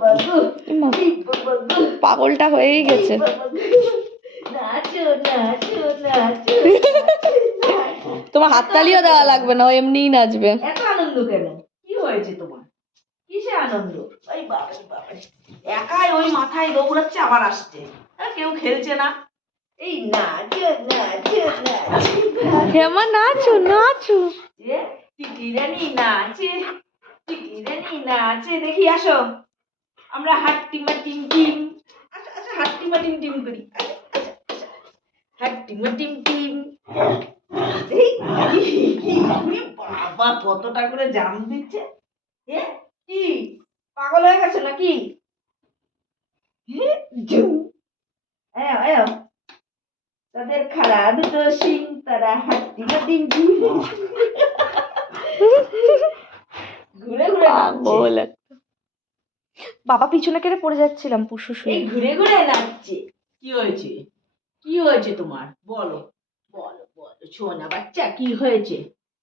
বাবা গো, এই বাবা গো, পাগলটা হয়েই গেছে। এই বাবা গো। নাচো নাচো নাচো নাচো। তোমার হাততালিও দেওয়া লাগবে না, ও এমনিই নাচবে। এত আনন্দ কেন? কি হয়েছে তোমার? কিসে আনন্দ? ওই বাবারে বাবারে, একাই ওই মাথায় দৌড়াচ্ছে আবার আসছে, কেউ খেলছে না। এই নাচো নাচো নাচো। হেমা নাচো নাচো। টিকি রানী নাচে, টিকি রানী নাচে, দেখি আসো আমরা হাট্টিমা টিম টিম। আচ্ছা আচ্ছা, হাট্টিমা টিম টিম করি। আচ্ছা আচ্ছা আচ্ছা, হাট্টিমা টিম টিম। এই বাবা, কতটা করে জাম দিচ্ছে। কি পাগল হয়ে গেছে নাকি? তাদের খাড়া দুটো শিং, তারা হাট্টিমা টিম টিম ঘুরে ঘুরে নাচছে। বাবা পিছনে কেটে পড়ে যাচ্ছিলাম পুষু এই শুয়ে। ঘুরে ঘুরে নাচছে। কি হয়েছে? কি হয়েছে তোমার? বলো বলো বলো, সোনা বাচ্চা, কি হয়েছে?